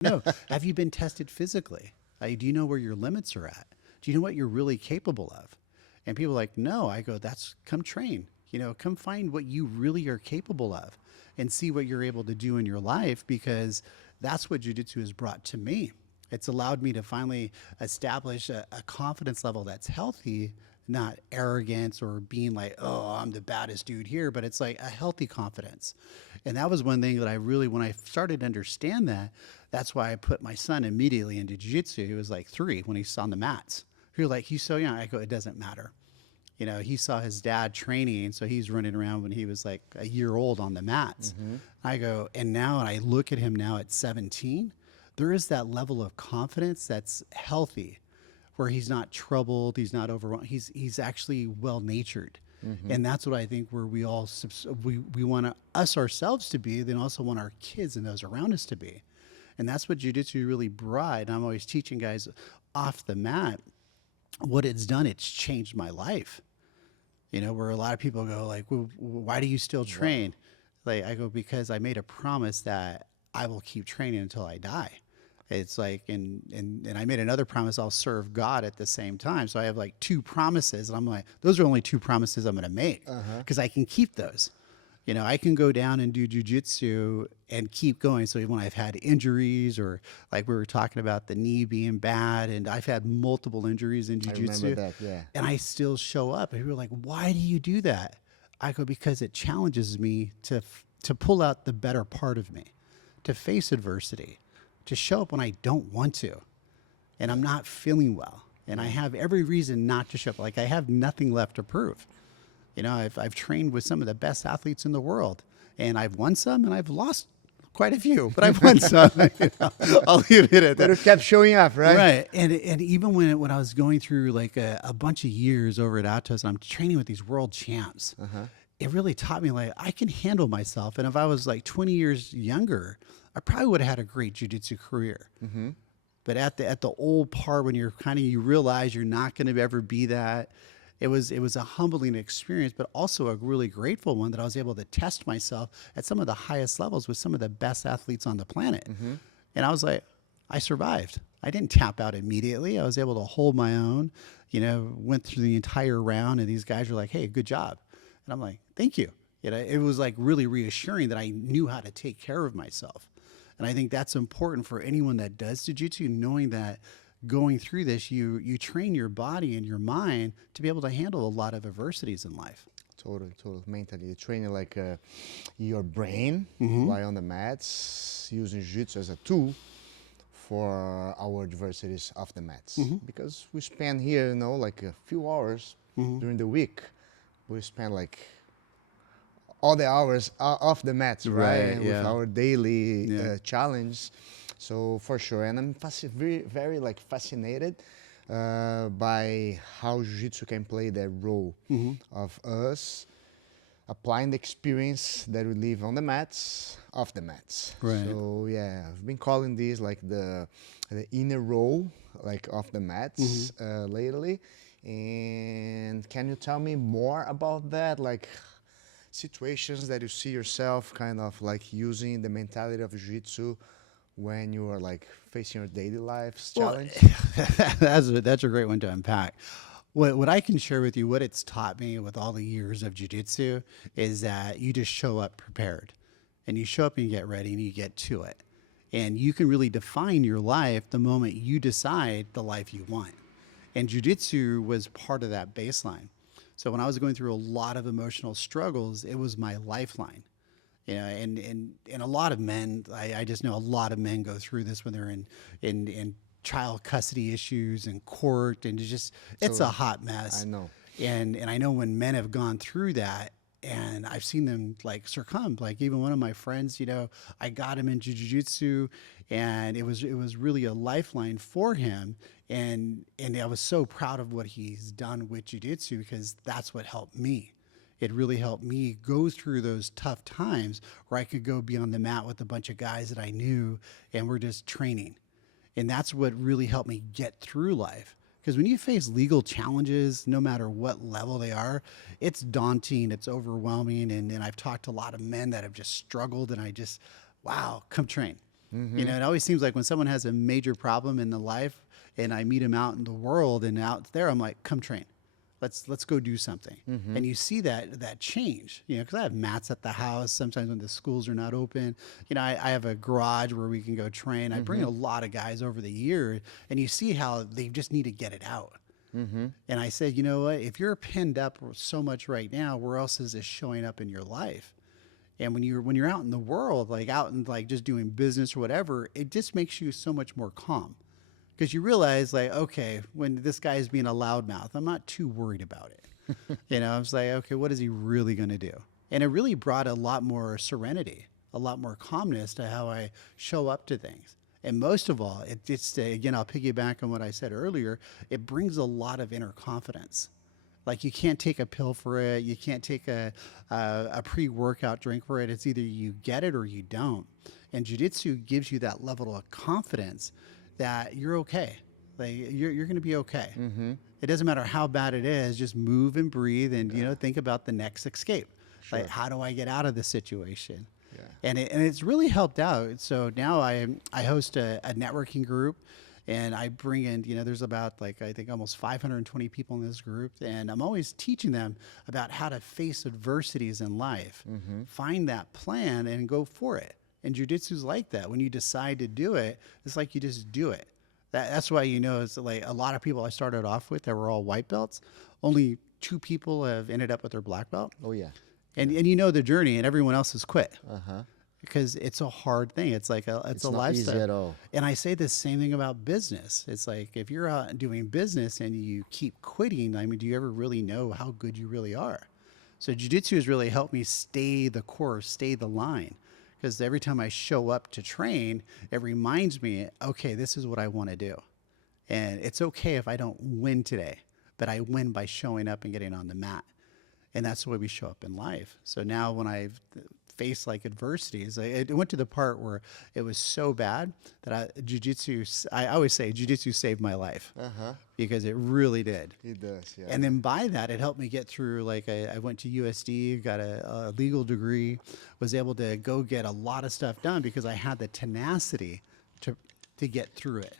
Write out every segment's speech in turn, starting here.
No, have you been tested physically? Do you know where your limits are at? Do you know what you're really capable of? And people are like, no. I go, that's come train. Come find what you really are capable of and see what you're able to do in your life, because that's what jiu-jitsu has brought to me. It's allowed me to finally establish a confidence level that's healthy, not arrogance or being like, oh, I'm the baddest dude here, but it's like a healthy confidence. And that was one thing that I really, when I started to understand that, that's why I put my son immediately into jiu-jitsu. He was like 3 when he saw on the mats. He was like, he's so young. I go, it doesn't matter. He saw his dad training, so he's running around when he was like a year old on the mats. I go, and now I look at him now at 17, there is that level of confidence that's healthy, where he's not troubled, he's not overwhelmed, he's actually well-natured. And that's what I think where we all, we want us ourselves to be, then also want our kids and those around us to be. And that's what jiu-jitsu really brought. And I'm always teaching guys off the mat what it's done. It's changed my life. Where a lot of people go like, well, why do you still train? Like, I go, because I made a promise that I will keep training until I die. It's like, and I made another promise, I'll serve God at the same time. So I have like 2 promises, and I'm like, those are only 2 promises I'm going to make, because I can keep those. I can go down and do jiu-jitsu and keep going. So when I've had injuries, or like we were talking about the knee being bad, and I've had multiple injuries in jiu-jitsu. I remember that, yeah. And I still show up. And people are like, why do you do that? I go, because it challenges me to pull out the better part of me, to face adversity, to show up when I don't want to, and I'm not feeling well. And I have every reason not to show up. Like, I have nothing left to prove. I've trained with some of the best athletes in the world, and I've won some and I've lost quite a few, but I've won some. I'll leave it at that. But it kept showing up, right? Right. And even when I was going through like a bunch of years over at Atos, and I'm training with these world champs, it really taught me like I can handle myself. And if I was like 20 years younger, I probably would have had a great jiu-jitsu career. But at the old part, when you realize you're not going to ever be that, it was a humbling experience, but also a really grateful one that I was able to test myself at some of the highest levels with some of the best athletes on the planet. And I was like, I survived. I didn't tap out immediately. I was able to hold my own, went through the entire round, and these guys were like, hey, good job. And I'm like, thank you. It was like really reassuring that I knew how to take care of myself. And I think that's important for anyone that does jiu-jitsu, knowing that going through this, you train your body and your mind to be able to handle a lot of adversities in life. Totally. Mentally, you're training like your brain while on the mats, using jiu-jitsu as a tool for our adversities off the mats. Because we spend here, like a few hours during the week. We spend like all the hours off the mats, right? With our daily challenge. So for sure, and I'm very like fascinated by how jiu-jitsu can play that role of us applying the experience that we live on the mats, off the mats. Right. So yeah, I've been calling this like the inner role, like off the mats lately. And can you tell me more about that? Like situations that you see yourself kind of like using the mentality of jiu-jitsu when you are like facing your daily life's challenge? That's a great one to unpack. What I can share with you, what it's taught me with all the years of jiu-jitsu, is that you just show up prepared, and you show up and you get ready and you get to it. And you can really define your life the moment you decide the life you want. And jiu-jitsu was part of that baseline. So when I was going through a lot of emotional struggles, it was my lifeline. And a lot of men, I just know a lot of men go through this when they're in child custody issues and court, and it's a hot mess. I know. And I know when men have gone through that, and I've seen them like succumb. Like even one of my friends, I got him into jiu-jitsu, and it was really a lifeline for him. And I was so proud of what he's done with jiu-jitsu, because that's what helped me. It really helped me go through those tough times where I could go be on the mat with a bunch of guys that I knew, and we're just training. And that's what really helped me get through life. Because when you face legal challenges, no matter what level they are, it's daunting, it's overwhelming. And I've talked to a lot of men that have just struggled, and wow, come train. You know, it always seems like when someone has a major problem in the life and I meet them out in the world and out there, I'm like, come train. Let's go do something. And you see that change, you know, because I have mats at the house. Sometimes when the schools are not open, you know, I have a garage where we can go train. I bring a lot of guys over the year, and you see how they just need to get it out. And I said, you know what? If you're pinned up so much right now, where else is this showing up in your life? And when you're out in the world, like out and like just doing business or whatever, it just makes you so much more calm. Because you realize, like, okay, when this guy is being a loudmouth, I'm not too worried about it. You know, I was like, okay, what is he really going to do? And it really brought a lot more serenity, a lot more calmness to how I show up to things. And most of all, it's again, I'll piggyback on what I said earlier. It brings a lot of inner confidence. Like you can't take a pill for it. You can't take a pre-workout drink for it. It's either you get it or you don't. And jiu-jitsu gives you that level of confidence that you're okay. Like you're going to be okay. It doesn't matter how bad it is. Just move and breathe, and you know, think about the next escape. Like, how do I get out of this situation? And it's really helped out. So now I host a networking group, and I bring in, you know, there's about like I think almost 520 people in this group, and I'm always teaching them about how to face adversities in life, find that plan, and go for it. And jiu-jitsu's like that. When you decide to do it, it's like you just do it. That's why, you know, it's like a lot of people I started off with that were all white belts. Only 2 people have ended up with their black belt. Oh yeah. And you know the journey, and everyone else has quit. Because it's a hard thing. It's like it's a not lifestyle. easy at all. And I say the same thing about business. It's like if you're out doing business and you keep quitting, I mean, do you ever really know how good you really are? So jiu-jitsu has really helped me stay the course, stay the line. Because every time I show up to train, it reminds me, okay, this is what I want to do. And it's okay if I don't win today, but I win by showing up and getting on the mat. And that's the way we show up in life. So now when I've faced like adversities, it went to the part where it was so bad that jiu-jitsu, I always say jiu-jitsu saved my life because it really did. It does, yeah. And then by that, it helped me get through, like I went to USD, got a legal degree, was able to go get a lot of stuff done because I had the tenacity to get through it.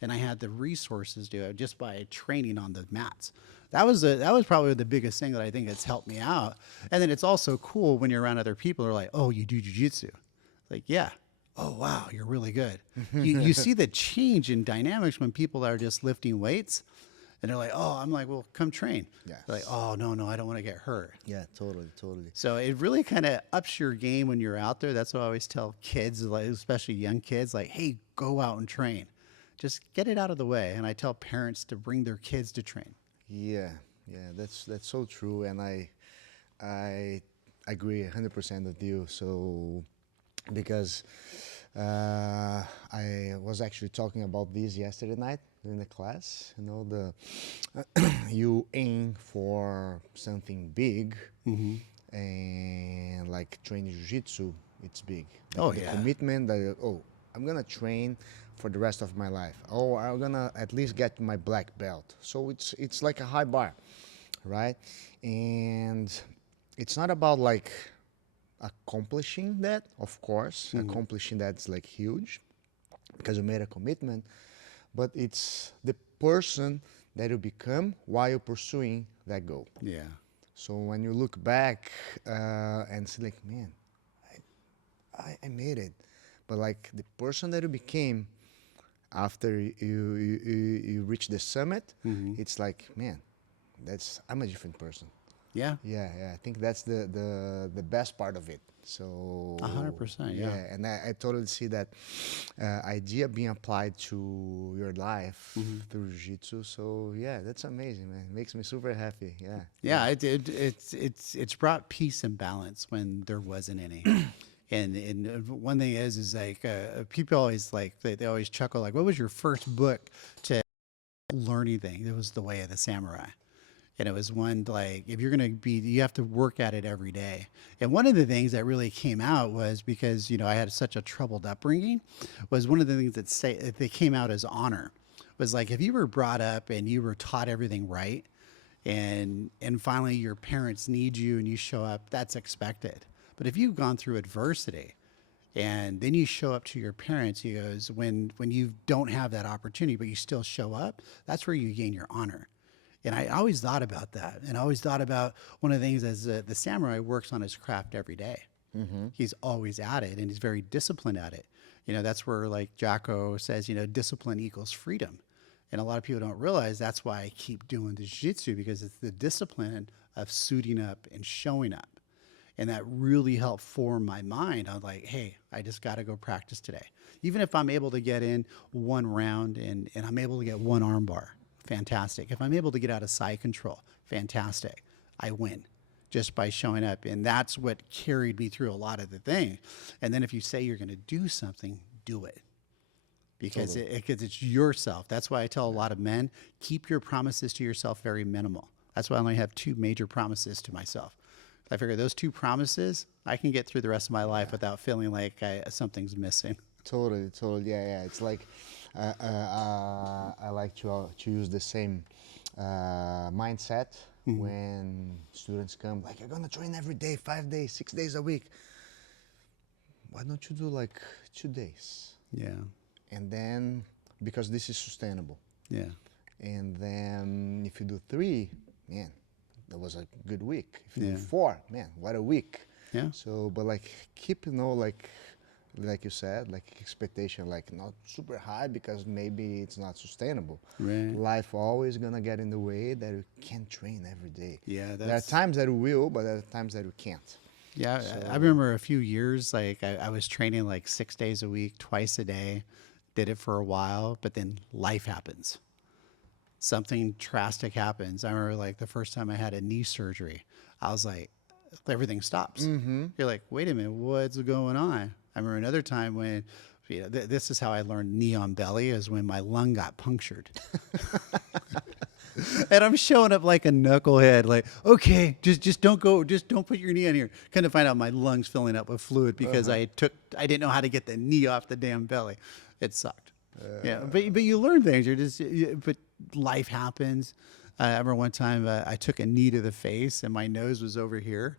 And I had the resources to do it just by training on the mats. That was probably the biggest thing that I think has helped me out. And then it's also cool when you're around other people who are like, oh, you do jiu-jitsu. Like, yeah. Oh, wow, you're really good. You see the change in dynamics when people are just lifting weights. And they're like, oh, I'm like, well, come train. Yes. They're like, oh, no, I don't want to get hurt. Yeah, totally. So it really kind of ups your game when you're out there. That's what I always tell kids, like, especially young kids, like, hey, go out and train. Just get it out of the way. And I tell parents to bring their kids to train. Yeah, that's so true, and I agree 100% with you. So, because I was actually talking about this yesterday night in the class. You know, you aim for something big, and like training jiu-jitsu, it's big. Like the commitment that I'm gonna train for the rest of my life. Oh, I'm gonna at least get my black belt. So it's like a high bar, right? And it's not about like accomplishing that, of course. Accomplishing that's like huge because you made a commitment, but it's the person that you become while you're pursuing that goal. Yeah. So when you look back and say like, man, I made it. But like the person that you became after you reach the summit, it's like, man, I'm a different person. Yeah. Yeah. I think that's the best part of it. So 100%. Yeah. And I totally see that idea being applied to your life through jiu-jitsu. So yeah, that's amazing, man. It makes me super happy. Yeah. Yeah. It's brought peace and balance when there wasn't any. And one thing is like people always like they always chuckle like, what was your first book to learn anything? It was The Way of the Samurai. And it was one like, if you're going to you have to work at it every day. And one of the things that really came out was because, you know, I had such a troubled upbringing, was one of the things that came out as honor was like, if you were brought up and you were taught everything right, and finally your parents need you and you show up, that's expected. But if you've gone through adversity And then you show up to your parents. He goes, when you don't have that opportunity, but you still show up, that's where you gain your honor. And I always thought about that. And I always thought about one of the things as the samurai works on his craft every day. He's always at it, and he's very disciplined at it. You know, that's where, like Jocko says, you know, discipline equals freedom. And a lot of people don't realize that's why I keep doing the jiu-jitsu, because it's the discipline of suiting up and showing up. And that really helped form my mind. I was like, hey, I just got to go practice today. Even if I'm able to get in one round and I'm able to get one arm bar, fantastic. If I'm able to get out of side control, fantastic. I win just by showing up. And that's what carried me through a lot of the thing. And then if you say you're going to do something, do it. Because it's yourself. That's why I tell a lot of men, keep your promises to yourself very minimal. That's why I only have 2 major promises to myself. I figure those 2 promises, I can get through the rest of my life without feeling like something's missing. Totally. Yeah. It's like I like to use the same mindset when students come. Like, I'm gonna train every day, 5 days, 6 days a week. Why don't you do like 2 days? Yeah. And then, because this is sustainable. Yeah. And then if you do 3, man, that was a good week. If you do Yeah. 4, man, what a week. Yeah. So, but like, keep, you know, like you said, like expectation, like not super high, because maybe it's not sustainable. Right. Life always gonna get in the way that you can't train every day. Yeah. There are times that we will, but there are times that we can't. Yeah. So, I remember a few years, like I was training like 6 days a week, twice a day, did it for a while, but then life happens. Something drastic happens. I remember like the first time I had a knee surgery, I was like, everything stops. You're like, wait a minute, what's going on? I remember another time when, you know, this is how I learned knee on belly, is when my lung got punctured. And I'm showing up like a knucklehead, like, okay, just don't go, just don't put your knee on here. Kind of find out my lungs filling up with fluid because I didn't know how to get the knee off the damn belly. It sucked. Yeah, but you learn things. But life happens. I remember one time I took a knee to the face and my nose was over here.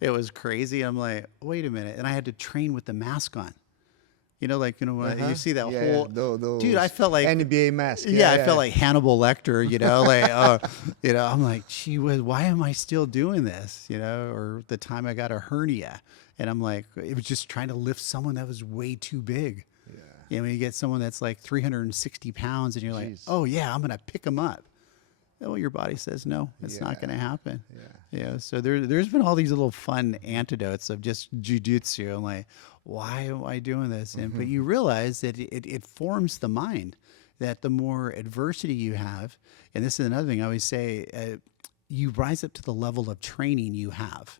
It was crazy. I'm like, wait a minute, and I had to train with the mask on. You know, like, you know, when you see that whole, dude, I felt like NBA mask. I felt like Hannibal Lecter, you know, like, you know, I'm like, gee whiz, why am I still doing this? You know, or the time I got a hernia and I'm like, it was just trying to lift someone that was way too big. Yeah. You know, when you get someone that's like 360 pounds and you're like, oh yeah, I'm going to pick them up. Well, your body says, no, it's not going to happen. Yeah. So there's been all these little fun antidotes of just jiu-jitsu. I'm like, why am I doing this? And but you realize that it forms the mind, that the more adversity you have, and this is another thing I always say, you rise up to the level of training you have.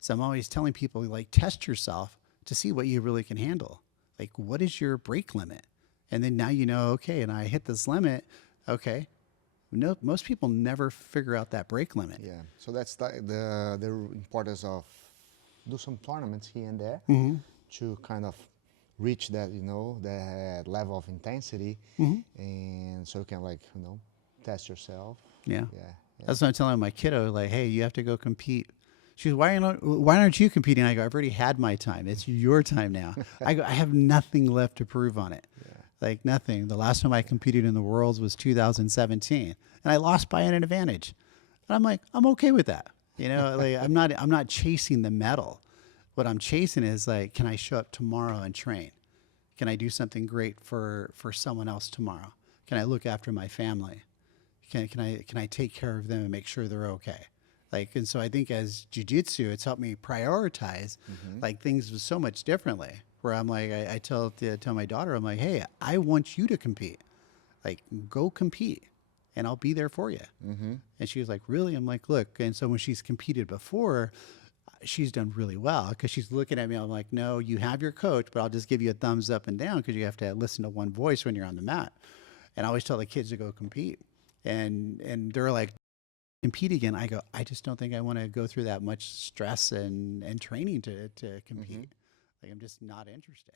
So I'm always telling people, like, test yourself to see what you really can handle. Like, what is your break limit? And then now you know, okay, and I hit this limit, okay. No, most people never figure out that break limit. Yeah, so that's the importance of do some tournaments here and there to kind of reach that, you know, that level of intensity, and so you can, like, you know, test yourself. Yeah. That's what I'm telling my kiddo, like, hey, you have to go compete. She goes, why aren't you competing? I go, I've already had my time. It's your time now. I go, I have nothing left to prove on it. Like, nothing. The last time I competed in the Worlds was 2017, and I lost by an advantage. And I'm like, I'm okay with that. You know, like, I'm not chasing the medal. What I'm chasing is, like, can I show up tomorrow and train? Can I do something great for someone else tomorrow? Can I look after my family? Can I take care of them and make sure they're okay? Like, and so I think as jiu-jitsu, it's helped me prioritize like things so much differently. Where I'm like, I tell my daughter, I'm like, hey, I want you to compete. Like, go compete, and I'll be there for you. And she was like, really? I'm like, look. And so when she's competed before, she's done really well because she's looking at me. I'm like, no, you have your coach, but I'll just give you a thumbs up and down because you have to listen to one voice when you're on the mat. And I always tell the kids to go compete, and they're like, compete again. I go, I just don't think I want to go through that much stress and training to compete. Like, I'm just not interested.